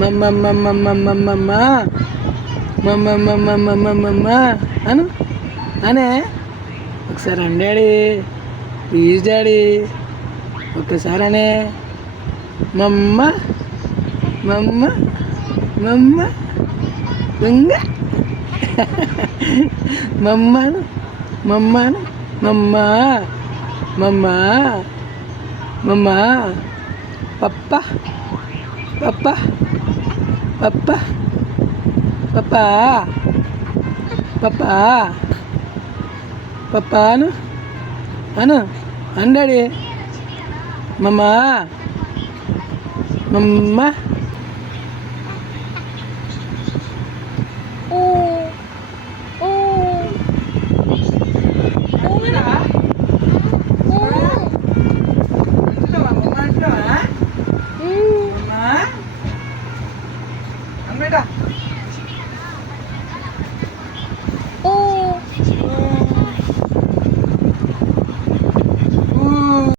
మమ్మమ్మమ్మమ్మమ్మమ్మ మమ్మమ్మమ్మమ్మమ్మమ్మ అను అనే ఒకసారి అండి డాడీ ప్లీజ్ డాడీ ఒక్కసారి అనే మమ్మ మమ్మ మమ్మ దొంగ మమ్మను మమ్మను మమ్మ మమ్మ మమ్మ పప్ప పప్ప పప్ప పప్ప పప్ప పప్ప అను అను అండాడి మమ్మ మమ్మ Ambil dah.